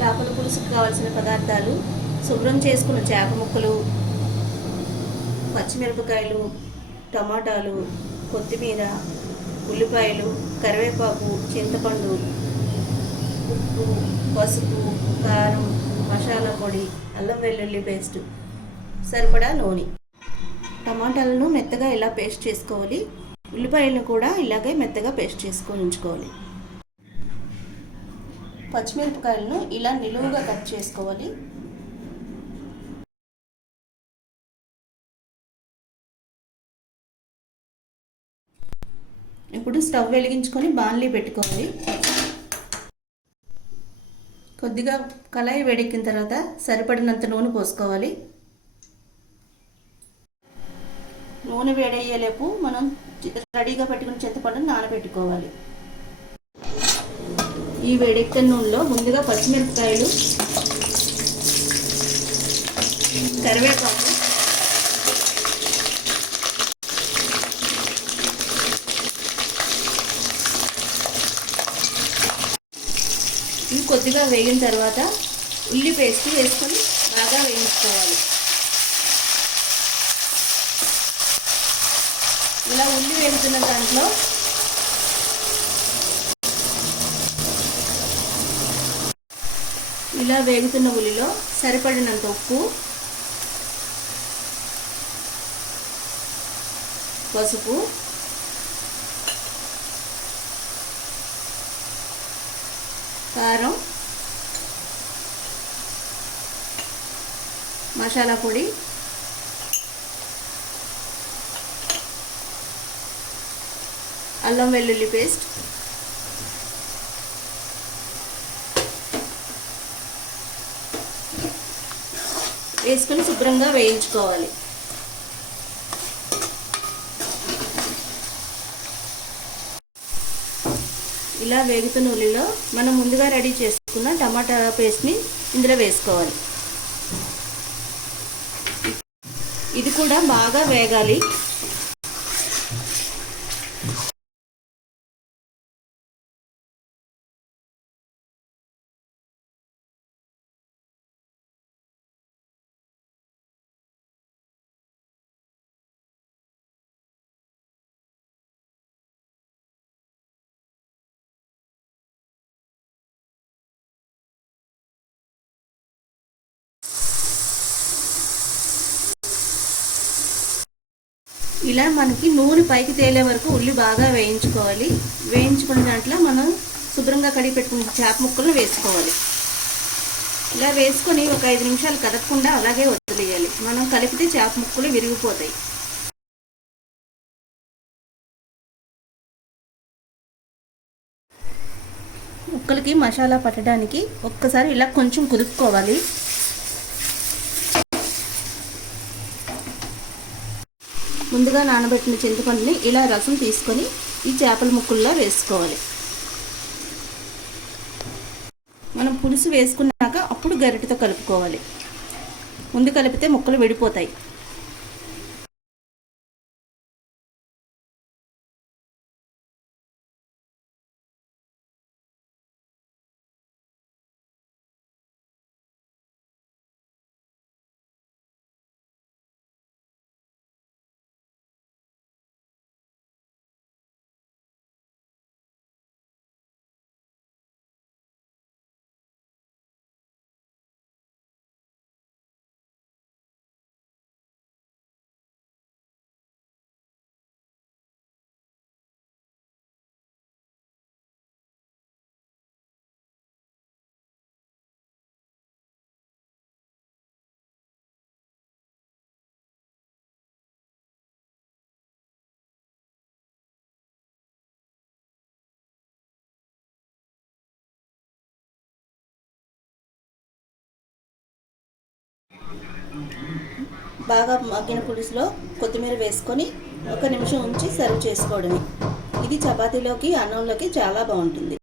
చేపల పులుసుకు కావాల్సిన పదార్థాలు: శుభ్రం చేసుకున్న చేప ముక్కలు, పచ్చిమిరపకాయలు, టమాటాలు, కొత్తిమీర, ఉల్లిపాయలు, కరివేపాకు, చింతపండు, ఉప్పు, పసుపు, కారం, మసాలా పొడి, అల్లం వెల్లుల్లి పేస్ట్, సరిపడా నూనె. టమాటాలను మెత్తగా ఇలా పేస్ట్ చేసుకోవాలి. ఉల్లిపాయలను కూడా ఇలాగే మెత్తగా పేస్ట్ చేసుకొని ఉంచుకోవాలి. పచ్చిమిరపకాయలను ఇలా నిలువుగా కట్ చేసుకోవాలి. ఇప్పుడు స్టవ్ వెలిగించుకొని బాణలి పెట్టుకోవాలి. కొద్దిగా కళాయి వేడెక్కిన తర్వాత సరిపడినంత నూనె పోసుకోవాలి. నూనె వేడయ్యేలోపు మనం రెడీగా పెట్టుకుని చింతపండుని నానబెట్టుకోవాలి. ఈ వేడెక్కిన నూనెలో ముందుగా పచ్చిమిరపకాయలు, కరివేపాకు, ఇవి కొద్దిగా వేగిన తర్వాత ఉల్లి పేస్ట్ వేసుకొని బాగా వేయించుకోవాలి. ఇలా ఉల్లి వేగుతున్న దాంట్లో ఇలా వేగుతున్న ఉల్లిలో సరిపడినంత ఉప్పు, పసుపు, కారం, మసాలా పొడి, అల్లం వెల్లుల్లి పేస్ట్, వేసుకొని శుభ్రంగా వేయించుకోవాలి. ఇలా వేగుతున్న ఉల్లిలో మనం ముందుగా రెడీ చేసుకున్న టమాటా పేస్ట్ని ఇందులో వేసుకోవాలి. ఇది కూడా బాగా వేగాలి. ఇలా మనకి నూనె పైకి తేలే వరకు ఉల్లి బాగా వేయించుకోవాలి. వేయించుకున్న దాంట్లో మనం శుభ్రంగా కడిగి పెట్టుకున్న చేప ముక్కలను వేసుకోవాలి. ఇలా వేసుకొని ఒక 5 నిమిషాలు కదపకుండా అలాగే వదిలేయాలి. మనం కలిపితే చేప ముక్కలు విరిగిపోతాయి. ముక్కలకి మసాలా పట్టడానికి ఒక్కసారి ఇలా కొంచెం కుదుపుకోవాలి. ముందుగా నానబెట్టిన చింతపండుని ఇలా రసం తీసుకొని ఈ చేపల ముక్కల్లో వేసుకోవాలి. మనం పులుసు వేసుకున్నాక అప్పుడు గరిటెతో కలుపుకోవాలి. ముందు కలిపితే ముక్కలు విడిపోతాయి. బాగా మగ్గిన పులుసులో కొత్తిమీర వేసుకొని 1 నిమిషం ఉంచి సర్వ్ చేసుకోవడమే. ఇది చపాతీలోకి, అన్నంలోకి చాలా బాగుంటుంది.